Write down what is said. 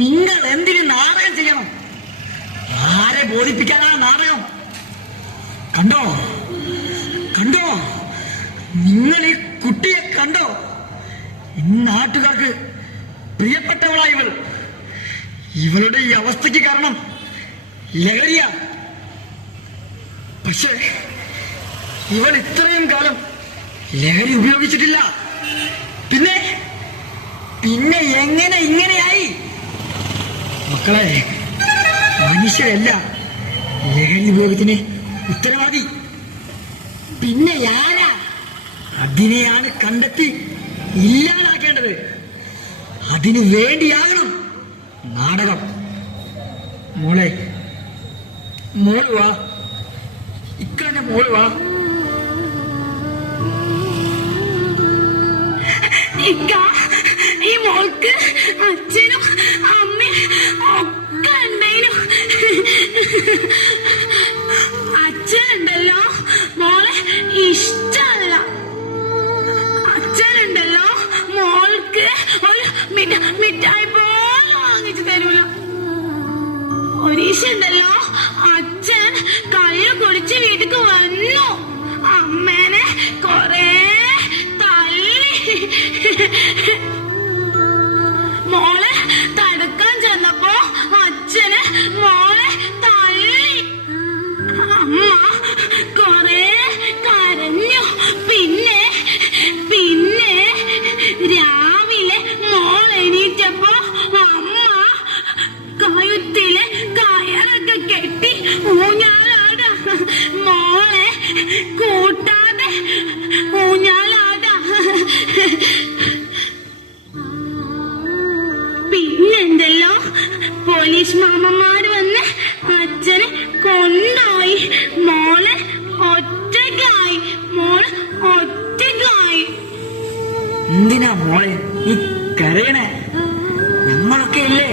നിങ്ങൾ എന്തിന് നാടകം ചെയ്യണം? ആരെ ബോധിപ്പിക്കാനാ നാടകം? കണ്ടോ കണ്ടോ, നിങ്ങൾ ഈ കുട്ടിയെ കണ്ടോ? നാട്ടുകാർക്ക് പ്രിയപ്പെട്ടവളാ ഇവൾ. ഇവളുടെ ഈ അവസ്ഥയ്ക്ക് കാരണം ലഹരിയാ. പക്ഷേ ഇവൾ ഇത്രയും കാലം ലഹരി ഉപയോഗിച്ചിട്ടില്ല. പിന്നെ പിന്നെ എങ്ങനെ ഇങ്ങനെയായി? മക്കളെ, മനുഷ്യരല്ല ലഹരി ഉപയോഗത്തിന് ഉത്തരവാദി. പിന്നെ ആരാ? അതിനെയാണ് കണ്ടെത്തി ഇല്ലാതാക്കേണ്ടത്. അതിനു വേണ്ടിയാകണം നാടകം. മോളെ, മോള് വാ, ഇക്കന്നെ മോള് വാ. ഈ മോൾക്ക് അച്ഛനും അമ്മയും ഒക്കെ ഉണ്ടായിരുന്നു. അച്ഛനുണ്ടല്ലോ മോളെ ഇഷ്ടല്ല. അച്ഛനുണ്ടല്ലോ മോൾക്ക് ഒരു മിഠായി പോലും വാങ്ങിച്ചു തരൂല. ഒരീശുണ്ടല്ലോ അച്ഛൻ കള്ളു കുടിച്ച് വീട്ടിക്ക് വന്നു. അമ്മേനെ കൊറേ തല്ലി. മോളെ തടുക്കാൻ ചെന്നപ്പോ അച്ഛന് മോളെ തല്ലി. അമ്മ കൊറേ കരഞ്ഞു. പിന്നെ പിന്നെ രാവിലെ മോൾ എണീറ്റപ്പോ അമ്മ കഴുത്തില് കയറൊക്കെ കെട്ടി ഊഞ്ഞാലാടാ. മോളെ കൂട്ടാതെ ഊഞ്ഞാലാടാ. പിന്നെന്തല്ലോ പോലീസ് മാമന്മാര് വന്ന് അച്ഛനെ കൊണ്ടുപോയി. മോളെ ഒറ്റയ്ക്കായി. മോള് ഒറ്റയ്ക്കായി. എന്തിനാ മോളെ നീ കരയണേ? നമ്മളൊക്കെ ഇല്ലേ?